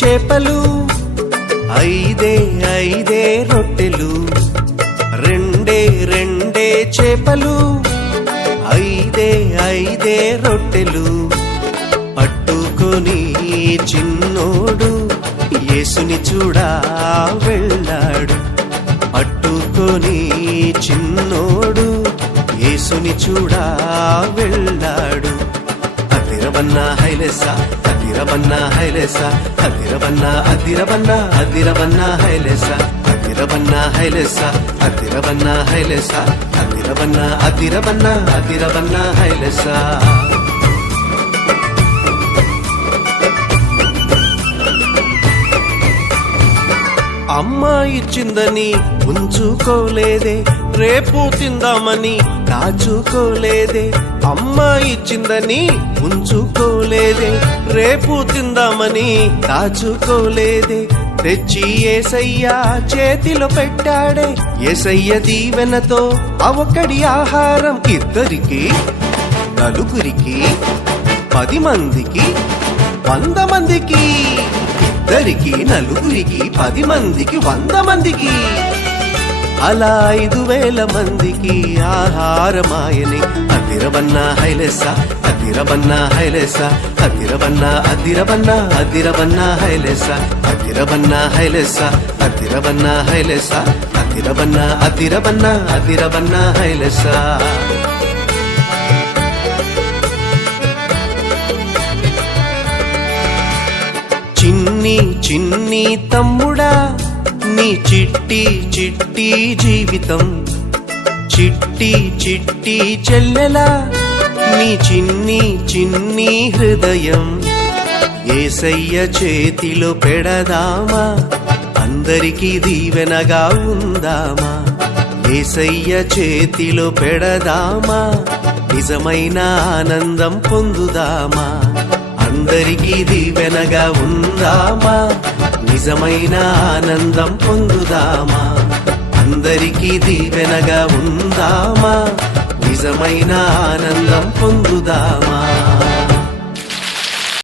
చేపలు, 5 రొట్టెలు. 2 చేపలు, 5 రొట్టెలు. పట్టుకొని చిన్నోడు యేసుని చూడా వెళ్ళాడు. పట్టుకొని చిన్నోడు యేసుని చూడా వెళ్ళాడు. అదిరవన్నా హైలెసా, అదిరవన్నా హైలెసా, అదిరవన్నా అదిరవన్నా అదిరవన్నా హైలెసా, అదిరవన్నా హైలెసా, అదిరవన్నా హైలెసా, అదిరవన్నా అదిరవన్నా అదిరవన్నా హైలెసా. అమ్మ ఇచ్చిందని ఉంచుకోలేదే, రేపు తిందామని దాచుకోలేదే. అమ్మ ఇచ్చిందని ఉంచుకోలేదే, రేపు తిందామని దాచుకోలేదే. తెచ్చి యేసయ్య చేతిలో పెట్టాడే. యేసయ్య దీవెనతో అవకడి ఆహారం 2కి, 4కి, 10 మందికి, 100 మందికి. 2కి, 4కి, 10 మందికి, 100 మందికి. అలా 5,000 మందికి ఆహారమాయని. అదిరవన్నా హైలెసా, అదిరవన్నా హైలెసా, అదిరవన్నా అదిరవన్నా అదిరవన్నా హైలెసా, అదిరవన్నా హైలెసా, అదిరవన్నా హైలెసా, అదిరవన్నా అదిరవన్నా అదిరవన్నా హైలెసా. చిన్ని చిన్ని తమ్ముడా, నీ చిట్టి చిట్టి జీవితం. చిట్టి చిట్టి చెల్లెలా, నీ చిన్ని చిన్ని హృదయం. యేసయ్య చేతిలో పెడదామా, అందరికీ దీవెనగా ఉందామా. యేసయ్య చేతిలో పెడదామా, నిజమైన ఆనందం పొందుదామా. అందరికీ దీవెనగా ఉందామా, నిజమైన ఆనందం పొందుదామా. అందరికీ దీవెనగా ఉందామా, నిజమైన ఆనందం పొందుదామా.